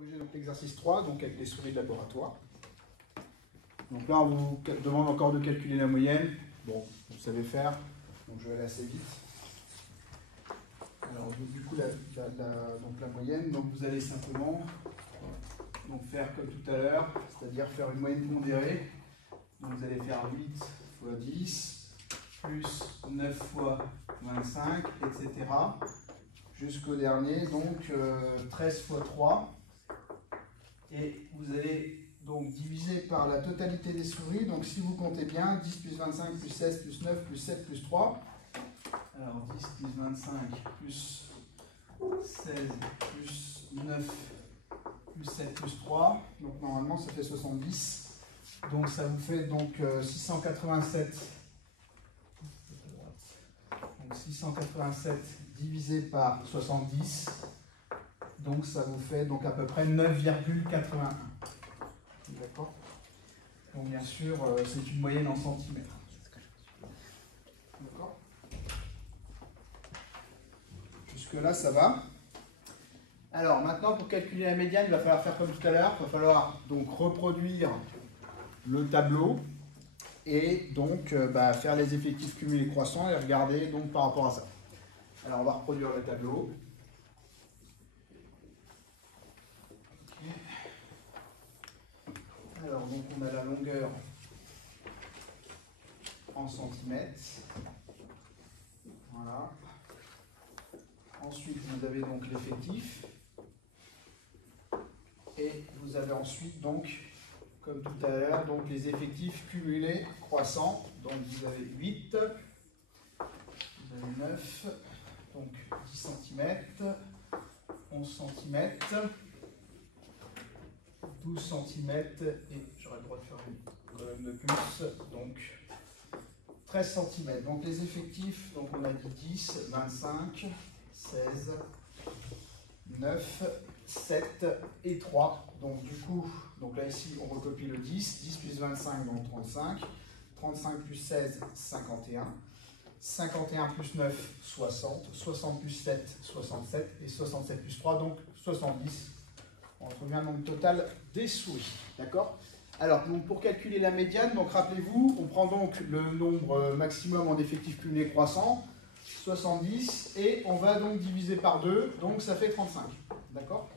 corriger l'exercice 3, donc avec les souris de laboratoire. Donc là, on vous demande encore de calculer la moyenne. Bon, vous savez faire, donc je vais aller assez vite. Alors, du coup, donc la moyenne, donc vous allez simplement faire comme tout à l'heure, c'est-à-dire faire une moyenne pondérée. Donc vous allez faire 8 fois 10, plus 9 fois 25, etc. Jusqu'au dernier, donc 13 fois 3. Et vous allez donc diviser par la totalité des souris. Donc si vous comptez bien, 10 plus 25 plus 16 plus 9 plus 7 plus 3. Alors 10 plus 25 plus 16 plus 9 plus 7 plus 3. Donc normalement ça fait 70. Donc ça vous fait donc 687. Donc 687 divisé par 70. Donc ça vous fait donc à peu près 9,81. D'accord? Donc bien sûr, c'est une moyenne en centimètres. D'accord? Jusque-là, ça va. Alors maintenant, pour calculer la médiane, il va falloir faire comme tout à l'heure. Il va falloir donc reproduire le tableau et donc faire les effectifs cumulés croissants et regarder donc par rapport à ça. Alors on va reproduire le tableau. Alors, donc on a la longueur en centimètres. Voilà. Ensuite, vous avez donc l'effectif. Et vous avez ensuite, donc, comme tout à l'heure, donc les effectifs cumulés croissants. Donc, vous avez 8, vous avez 9, donc 10 cm, 11 cm. 12 cm et j'aurai le droit de faire une colonne de plus, donc 13 cm. Donc les effectifs, donc on a dit 10, 25, 16, 9, 7 et 3. Donc du coup, donc là ici on recopie le 10, 10 plus 25 donc 35, 35 plus 16, 51, 51 plus 9, 60, 60 plus 7, 67 et 67 plus 3 donc 70. On retrouve bien le nombre total des souris. D'accord? Alors, donc, pour calculer la médiane, donc rappelez-vous, on prend donc le nombre maximum en effectifs cumulés croissants, 70, et on va donc diviser par 2, donc ça fait 35. D'accord?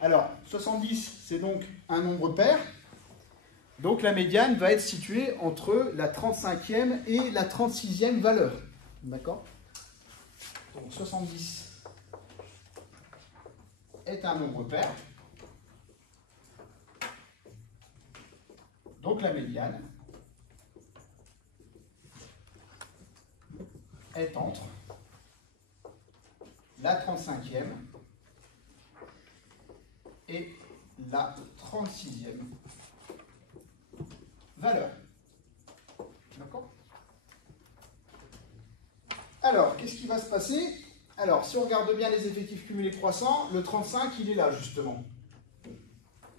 Alors, 70, c'est donc un nombre pair. Donc la médiane va être située entre la 35e et la 36e valeur. D'accord? Donc 70 est un nombre pair. Donc la médiane est entre la 35e et la 36e valeur. D'accord? Alors, qu'est-ce qui va se passer? Alors, si on regarde bien les effectifs cumulés croissants, le 35, il est là, justement.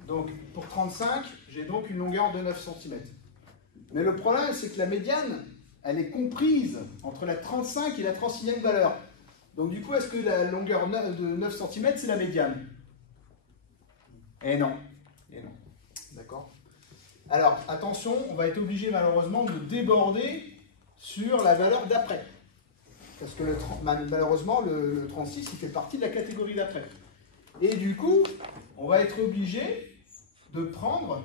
Donc, pour 35, j'ai donc une longueur de 9 cm. Mais le problème, c'est que la médiane, elle est comprise entre la 35 et la 36e valeur. Donc, du coup, est-ce que la longueur de 9 cm, c'est la médiane? Eh non. Eh non. D'accord? Alors, attention, on va être obligé, malheureusement, de déborder sur la valeur d'après. Parce que, malheureusement, le 36, il fait partie de la catégorie d'après. Et du coup, on va être obligé de prendre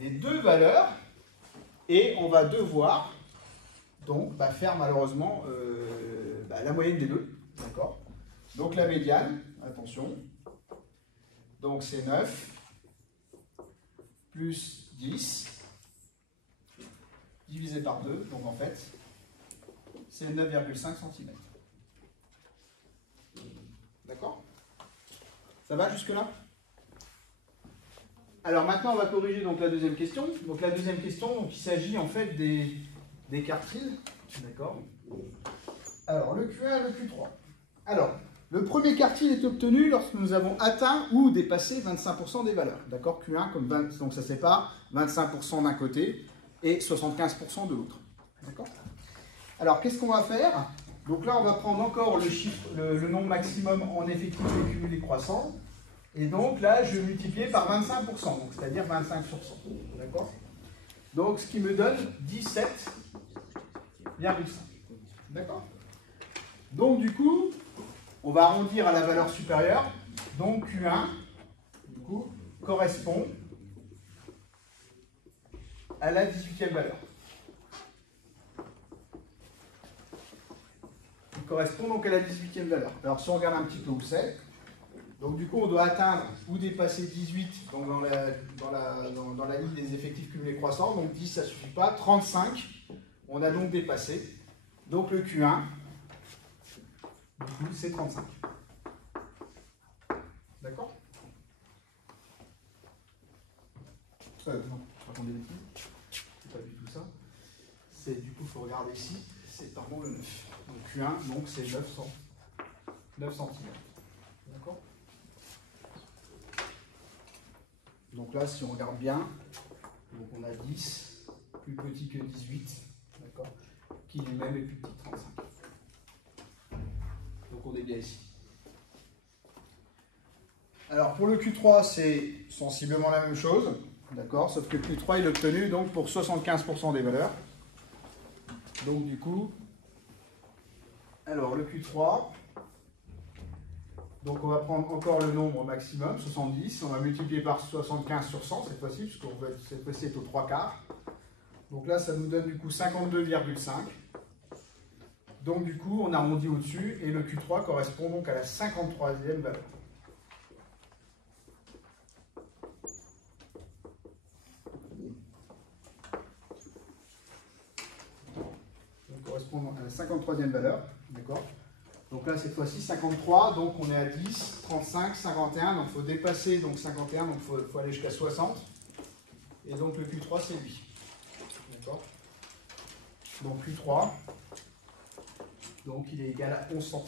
les deux valeurs et on va devoir donc faire malheureusement la moyenne des deux. D'accord? Donc la médiane, attention, donc c'est 9 plus 10 divisé par 2, donc en fait c'est 9,5 cm. D'accord? Ça va jusque-là? Alors maintenant, on va corriger donc la deuxième question. Donc la deuxième question, donc, il s'agit en fait des quartiles. D'accord? Alors le Q1 et le Q3. Alors, le premier quartile est obtenu lorsque nous avons atteint ou dépassé 25% des valeurs. D'accord? Q1 comme 20, donc ça sépare 25% d'un côté et 75% de l'autre. D'accord? Alors qu'est-ce qu'on va faire? Donc là, on va prendre encore le chiffre, le nombre maximum en effectif et cumulé croissant. Et donc là, je vais multiplier par 25%, donc c'est-à-dire 25 sur 100. D'accord? Donc ce qui me donne 17,5. D'accord? Donc du coup, on va arrondir à la valeur supérieure. Donc Q1, du coup, correspond à la 18e valeur. Il correspond donc à la 18e valeur. Alors si on regarde un petit peu où c'est, donc du coup on doit atteindre ou dépasser 18 donc dans la ligne des effectifs cumulés croissants. Donc 10 ça ne suffit pas. 35, on a donc dépassé. Donc le Q1, du coup c'est 35. D'accord? Non, je raconte des bêtises. C'est pas du tout ça. C'est du coup, il faut regarder ici, c'est pardon le 9. Donc Q1, donc c'est 9 cm. D'accord? Donc là, si on regarde bien, donc on a 10, plus petit que 18, d'accord, qui lui-même est plus petit que 35. Donc on est bien ici. Alors pour le Q3, c'est sensiblement la même chose, d'accord, sauf que le Q3 il est obtenu donc pour 75% des valeurs. Donc du coup, alors le Q3, donc on va prendre encore le nombre maximum, 70, on va multiplier par 75 sur 100 cette fois-ci, puisqu'on va cette fois-ci être aux 3 quarts. Donc là, ça nous donne du coup 52,5. Donc du coup, on arrondit au-dessus, et le Q3 correspond donc à la 53e valeur. Correspond à la 53e valeur, d'accord? Donc là, cette fois-ci, 53, donc on est à 10, 35, 51, donc il faut dépasser donc 51, donc il faut aller jusqu'à 60. Et donc le Q3, c'est lui. D'accord? Donc Q3, donc il est égal à 11 cm.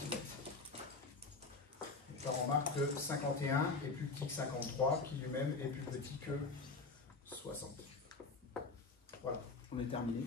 Donc là, on remarque que 51 est plus petit que 53, qui lui-même est plus petit que 60. Voilà, on est terminé.